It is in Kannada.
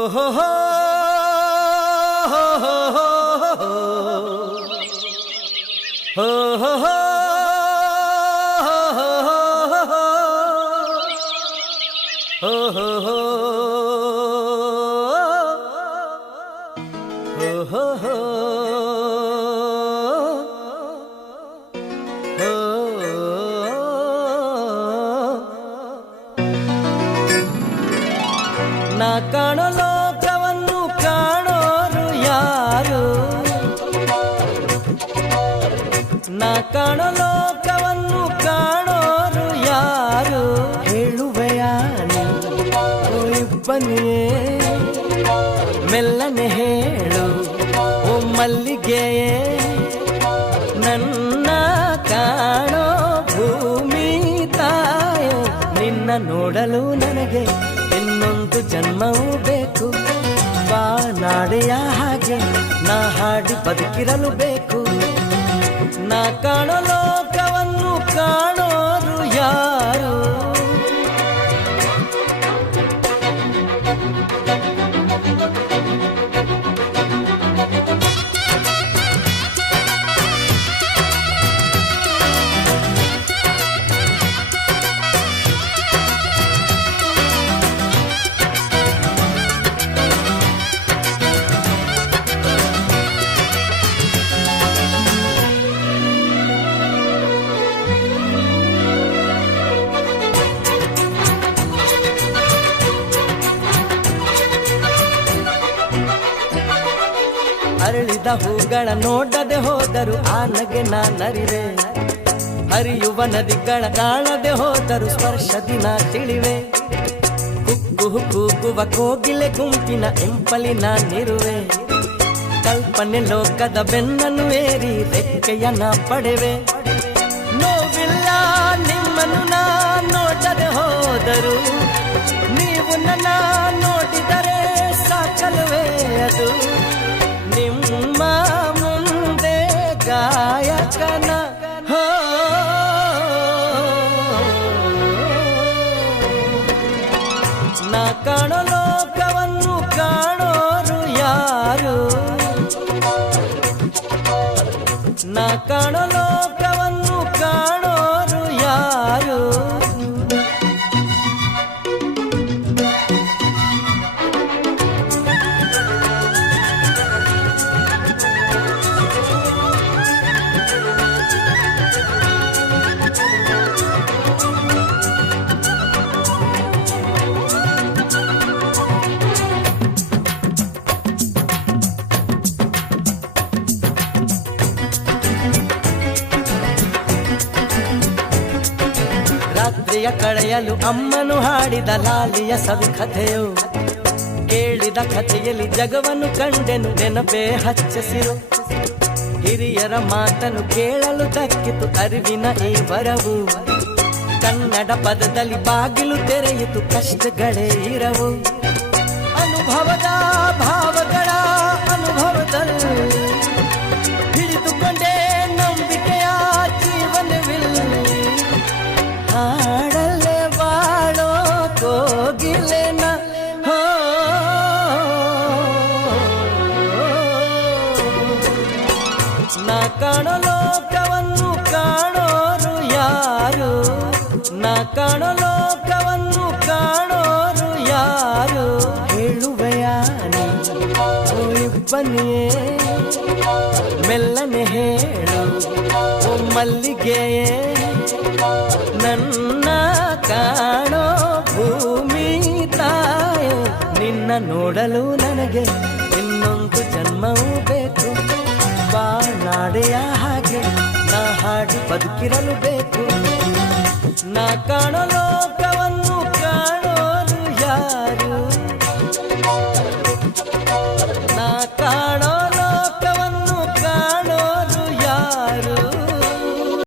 ನಾ ಕಾಣೋ ಲೋಕವನ್ನು ಕಾಣೋರು ಯಾರು? ನಾ ಕಾಣೋ ಲೋಕವನ್ನು ಕಾಣೋರು ಯಾರು? ಹೇಳುವೆಯ ಇಬ್ಬನಿಯೇ ಮೆಲ್ಲನೆ ಹೇಳು ಓ ಮಲ್ಲಿಗೆಯೇ, ನನ್ನ ಕಾಣೋ ಭೂಮಿ ತಾಯೋ, ನಿನ್ನ ನೋಡಲು ನನಗೆ ಇನ್ನೊಂದು ಜನ್ಮವೂ ಬೇಕು. ಬಾ ನಾಡೆಯ ಹಾಗೆ ನಾ ಹಾಡಿ ಬದುಕಿರಲು ಬೇಕು. ನಾ ಕಾಣೋ ಲೋಕವನ್ನು ಕಾಣೋರು ಯಾರು? ಅರಳಿದ ಹೂಗಳ ನೋಡದೆ ಹೋದರು ಆನಗೆ ನಾನರಿವೆ, ಹರಿಯುವ ನದಿಗಳ ಕಾಣದೆ ಹೋದರು ಸ್ಪರ್ಶದಿ ನಾ ತಿಳಿವೆ. ಕುಕ್ಕು ಕೂಗುವ ಕೋಗಿಲೆ ಗುಂಪಿನ ಇಂಪಲಿ ನಾನಿರುವೆ, ಕಲ್ಪನೆ ಲೋಕದ ಬೆನ್ನನ್ನು ಏರಿ ರೆಕ್ಕೆಯ ನಾ ಪಡೆವೆ. ನೋವಿಲ್ಲ ನಿಮ್ಮನ್ನು ನಾ ನೋಡದೆ ಹೋದರು, ನೀವು ನನ್ನ ನೋಡಿದರೆ ಸಾಕಲ್ವೇ ಅದು. ನಿಮ್ಮ ಮುಂದೆ ಗಾಯಕನ ನಾ ಕಾಣೋ ಲೋಕವನ್ನು ಕಾಣೋರು ಯಾರು? ನಾ ಕಾಣೋ ಲೋಕವನ್ನು ಕಾಣೋರು ಯಾರು? ರಾತ್ರಿಯ ಕಳೆಯಲು ಅಮ್ಮನು ಹಾಡಿದ ಲಾಲಿಯ ಸವಿಕಥೆಯು, ಕೇಳಿದ ಕಥೆಯಲ್ಲಿ ಜಗವನ್ನು ಕಂಡೆನು ನೆನಪೇ ಹಚ್ಚಸಿರು. ಹಿರಿಯರ ಮಾತನ್ನು ಕೇಳಲು ದಕ್ಕಿತು ಅರಿವಿನ ಈ ವರವು, ಕನ್ನಡ ಪದದಲ್ಲಿ ಬಾಗಿಲು ತೆರೆಯಿತು ಕಷ್ಟಗಳೇ ಇರವು. ಅನುಭವದ ಭಾವಗಳ ಅನುಭವದಲ್ಲಿ ಹಿಡಿದುಕೊಂಡೇ ನಂಬಿಕೆಯ ಜೀವನವಿಲ್ಲ, ಹಾಡಲ್ಲೇ ಬಾಳೋ ಕೋಗಿಲೆನ ನಾ ಕಾಣೋ ಲೋಕವನ್ನು ಕಾಣೋರು ಯಾರು? ನಾ ಕಾಣೋ ಲೋಕವನ್ನು ಕಾಣೋರು ಯಾರು? ಹೇಳುವೆಯ ಇಬ್ಬನಿಯೇ ಮೆಲ್ಲನೆ ಹೇಳು ಓ ಮಲ್ಲಿಗೆಯೇ, ನನ್ನ ಕಾಣೋ ಭೂಮಿ ತಾಯೋ, ನಿನ್ನ ನೋಡಲು ನನಗೆ ಇನ್ನೊಂದು ಜನ್ಮವೂ ಬೇಕು. ಬಾ ನಾಡೆಯ ಹಾಗೆ ನಾ ಹಾಡಿ ಬದುಕಿರಲು ಬೇಕು. ನಾ ಕಾಣೋ ಲೋಕವನ್ನು ಕಾಣೋರು ಯಾರು?